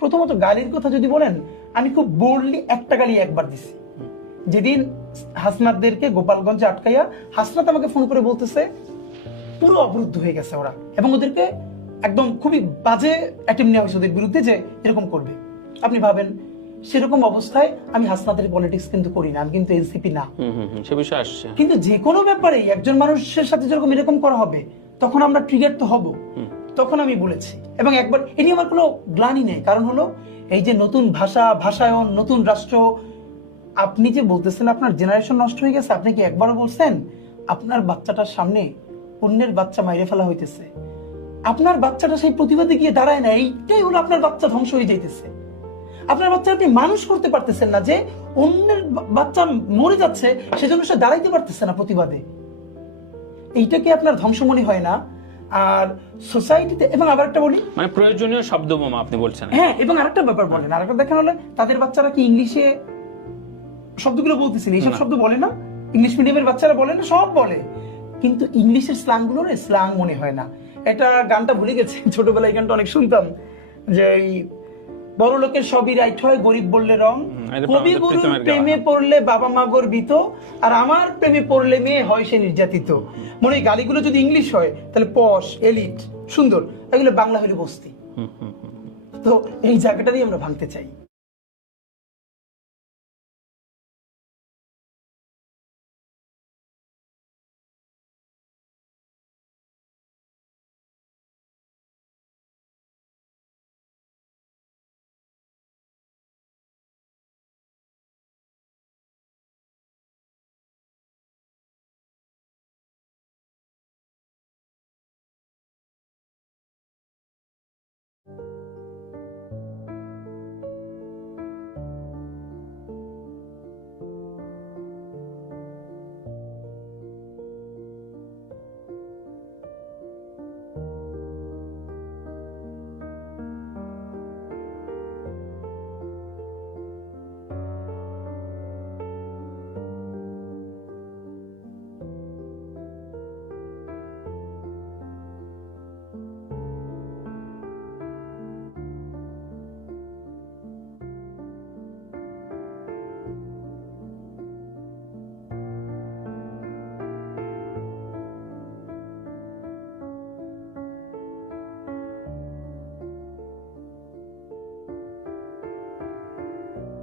প্রথমত গালির কথা যদি বলেন, আমি খুব বোল্ডলি একটা গালি একবার দিছি, যেদিন হাসনাতদেরকে গোপালগঞ্জে আটকাইয়া হাসনাত আমাকে ফোন করে বলতেছে পুরো অবরুদ্ধ হয়ে গেছে ওরা, এবং ওদেরকে একদম খুবই বাজে অ্যাটেম্প নেওয়া হয়েছে ওদের বিরুদ্ধে যে এরকম করবে। আপনি ভাবেন সেরকম অবস্থায় আমি হাসনাতের পলিটিক্স কিন্তু করি না, আমি কিন্তু এনসিপি না। সে বিষয় আসছে। কিন্তু যে কোনো ব্যাপারে একজন মানুষের সাথে যেরকম এরকম করা হবে তখন আমরা ট্রিগার তো হব। তখন আমি বলেছি, এবং একবার এ নিয়ে আমার কোনো গ্লানি নেই, কারণ হলো এই যে নতুন ভাষায়ন, নতুন রাষ্ট্র, আপনি যে বলতেছেন আপনার জেনারেশন নষ্ট হয়ে গেছে, আপনি কি একবারও বলছেন আপনার বাচ্চাটার সামনে অন্যের বাচ্চা মাইরে ফেলা হইতেছে, আপনার বাচ্চাটা সেই প্রতিবাদে গিয়ে দাঁড়ায় না, এইটাই হলো আপনার বাচ্চা ধ্বংস হয়ে যাইতেছে। আপনার বাচ্চা আপনি মানুষ করতে পারতেছেন না, যে অন্যের বাচ্চা মরে যাচ্ছে সেজন্য সে দাঁড়াইতে পারতেছে না প্রতিবাদে, এইটা কি আপনার ধ্বংস মনে হয় না? আর সোসাইটিতে, এবং আবার একটা বলি, মানে প্রয়োজনীয় শব্দ বোমা আপনি বলছেন। হ্যাঁ, এবং আরেকটা ব্যাপার বলেন, আরেকটা দেখেন হলে তাদের বাচ্চারা কি ইংলিশে শব্দগুলো বলতেছেন, এইসব শব্দ বলে না, ইংলিশ মিডিয়ামের বাচ্চারা বলে না, সব বলে, কিন্তু ইংলিশের স্ল্যাং গুলো স্ল্যাং মনে হয় না। এটা গানটা ভুলে গেছে, ছোটবেলায় গানটা অনেক শুনতাম, যে এই বড় লোকের সবই রাইট হয়, গরিব বললে রং, কবি গুরুর প্রেমে পড়লে বাবা মা গর্বিত, আর আমার প্রেমে পড়লে মেয়ে হয় সে নির্যাতিত। মনে হয় গালিগুলো যদি ইংলিশ হয় তাহলে পশ, এলিট, সুন্দর, এগুলো বাংলা হলে বস্তি। তো এই জায়গাটা দিয়ে আমরা ভাঙতে চাই।